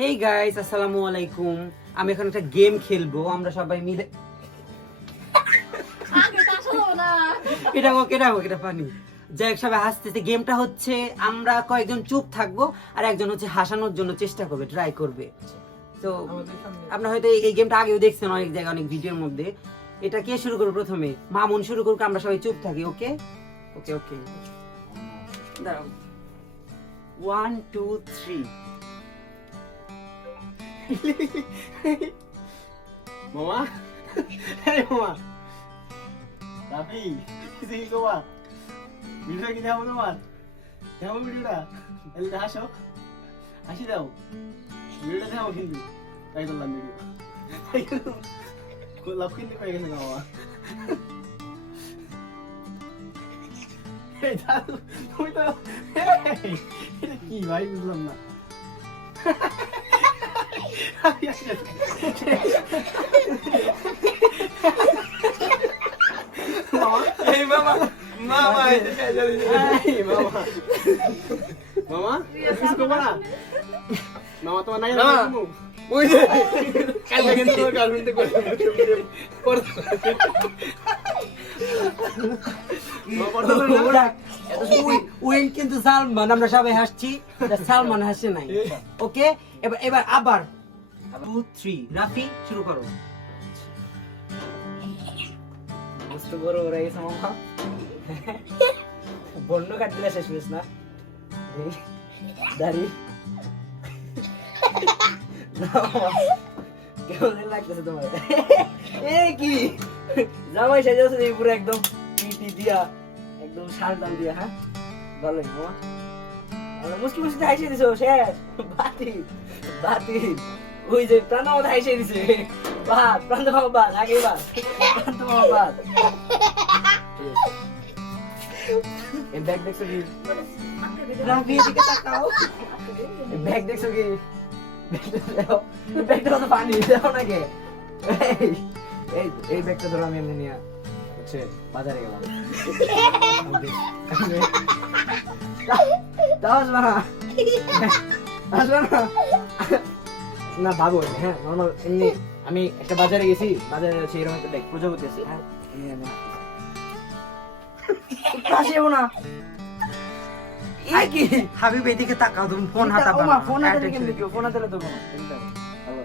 Hey guys আসসালামু আলাইকুম আমি এখন একটা গেম খেলব আমরা সবাই মিলে। এটা হোক এটা হোক এটা পানি যাই সবাই হাসতেছে। গেমটা হচ্ছে আমরা কয়েকজন চুপ থাকব আর একজন হচ্ছে হাসানোর জন্য চেষ্টা করবে ট্রাই করবে। তো আপনারা হয়তো এই গেমটা আগেও দেখছেন অনেক জায়গায় অনেক ভিডিওর মধ্যে। এটা কে শুরু করব প্রথমে? মামুন শুরু করুক আমরা সবাই চুপ থাকি ওকে ওকে ওকে দাঁড়াও। ওয়ান টু থ্রি মামা এই মামা রাফি কিছু কি কবা ভিডিওটা কি দেখাবো তোমার দেখাবো ভিডিওটা তাহলে হাসো হাসি দাও ভিডিওটা দেখাবো কিন্তু তাই করলাম ভিডিও লাভ কিন্তু পেয়ে গেছে মামা তুমি তো কি ভাই বুঝলাম না। এই মামা মামা এই, মামা মামা কিছু করব না মামা তোমার নাই না ওই যে কালকে কিন্তু গার্লফ্রেন্ডে করে উইন কিন্তু সালমান আমরা সবাই হাসছি সালমান হাসে নাই ওকে এবার এবার আবার টু থ্রি রাফি শুরু করো। বুঝতে বড় ওরা গেছে মামা বন্য কাট শেষ হইস না? এই, দাড়ি। কেমন তোমার। এ কি? জামাই সাজা আছে এই পুরো একদম পিটি দিয়া একদম টাল দিয়া হ্যাঁ? ভালোই মামা মুসকি মুসকি হাসি দিছো শেষ। বাতিল বাতিল। ওই যে আমাদের হাসি দিছে প্রান্ত মামা আগে বাদ প্রান্ত মামা ব্যাগ দেখছ কি রাফি এদিকে তাকাও ব্যাগ দেখছ কি ব্যাগটা তো পানি দাও নাকি এই এই ব্যাগটা ধরো আমি এমনি নিয়ে হচ্ছে বাজারে গেলাম না আসবা না না ভাবো হ্যাঁ নর্মাল এমনি আমি একটা বাজারে গেছি বাজারে হচ্ছে এরকম একটা ব্যাগ প্রজাপতি আছে হ্যাঁ একটু না? এই কি? হাবিব এদিকে তাকাও তুমি ফোন হাতা ওমা, ফোন হাতে কেমনে দিও ফোন হাতে না। হ্যালো।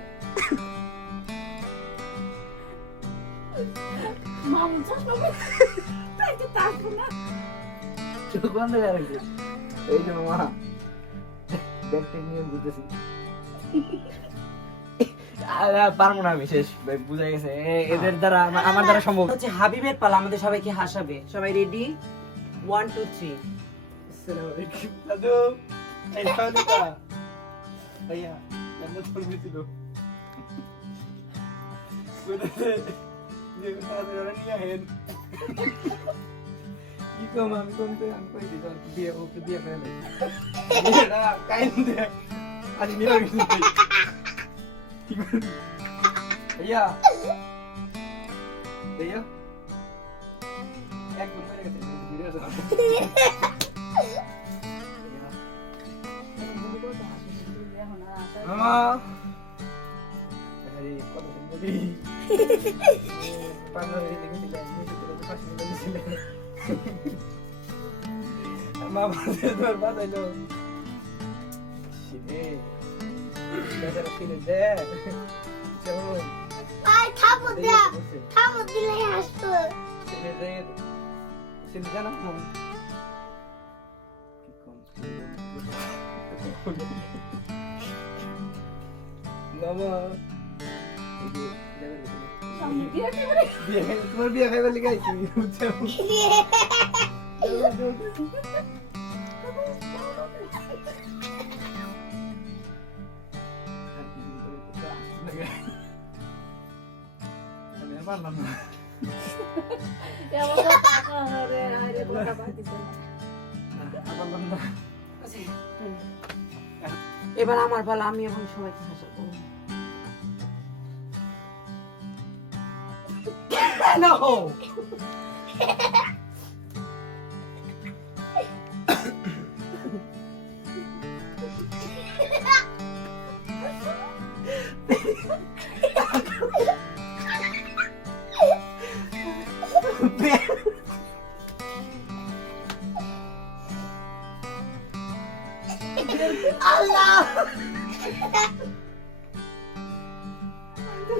চোখ বন্ধ করে। এই যে মামা ব্যাগটা নিয়ে বুঝতেছি পারব না আমি শেষ ভাই, বুঝা গেছে। এদের দ্বারা আমার- দ্বারা সম্ভব। হচ্ছে হাবিবের পালা আমাদের সবাইকে হাসাবে। সবাই রেডি ওয়ান টু থ্রি দাদু ভাইয়া কি কম আমি কমতে আমি কই দিই তোর ওকে বিয়ে ফেলে কাইন দে। আজ মিলা গেছে। কি করবি ভাইয়া ভাইয়া একদম মেরে গেছে ভিডিও মামা এই কত সুন্দরী পার্লারে দেখেছি মিষ্টি করে পাশে নিয়ে মামা তোর বাজাইলো শিরে বেচারা ফিরে দে চল আয় থামো দা থামো দিলে আসতো শিরে দে শিরে জানা বাবা বিয়ে তোমার বিয়ে খাইবার আইছি পারলাম না এবার আমার পালা আমি এখন সবাইকে হাসাবো No!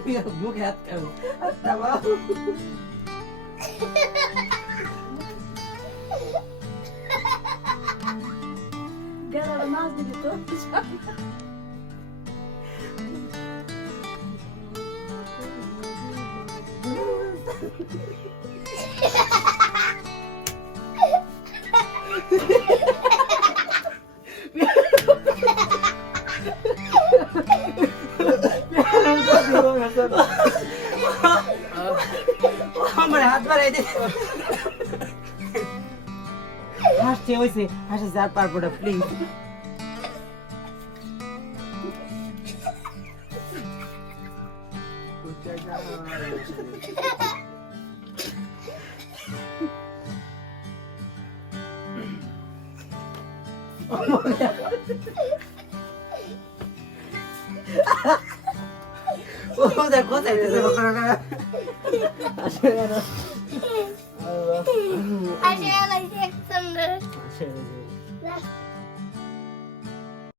মুখে হাত খাব আচ্ছা বাবু গেলাটা মাছ দিবি তো আমার হাত বাড়াই হাসছে হয়েছে হাসে যার পারব না প্লিজ ও দেখ কোথায় গেছে আসে I love you. I share like some of.